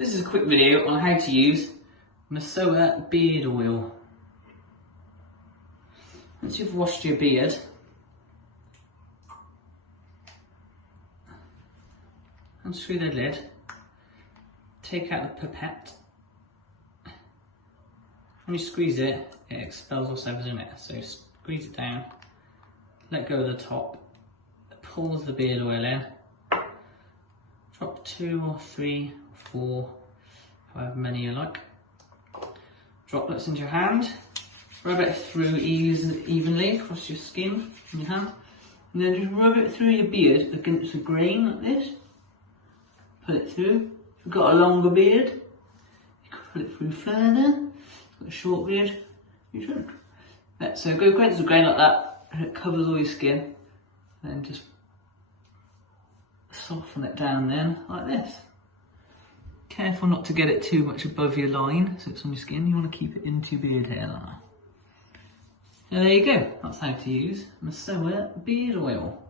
This is a quick video on how to use MESOA Beard Oil. Once you've washed your beard, unscrew the lid, take out the pipette. When you squeeze it, it expels whatever's in it. So squeeze it down, let go of the top, it pulls the beard oil in. Drop 2 or 3 or 4, however many you like. Droplets into your hand. Rub it through evenly across your skin in your hand. And then just rub it through your beard against the grain like this. Pull it through. If you've got a longer beard, you can pull it through further. If you've got a short beard, you shouldn't. So go against the grain like that, and it covers all your skin. And then just soften it down then, like this. Careful not to get it too much above your line, so it's on your skin. You want to keep it into your beard hair like that. So there you go, that's how to use MESOA Beard Oil.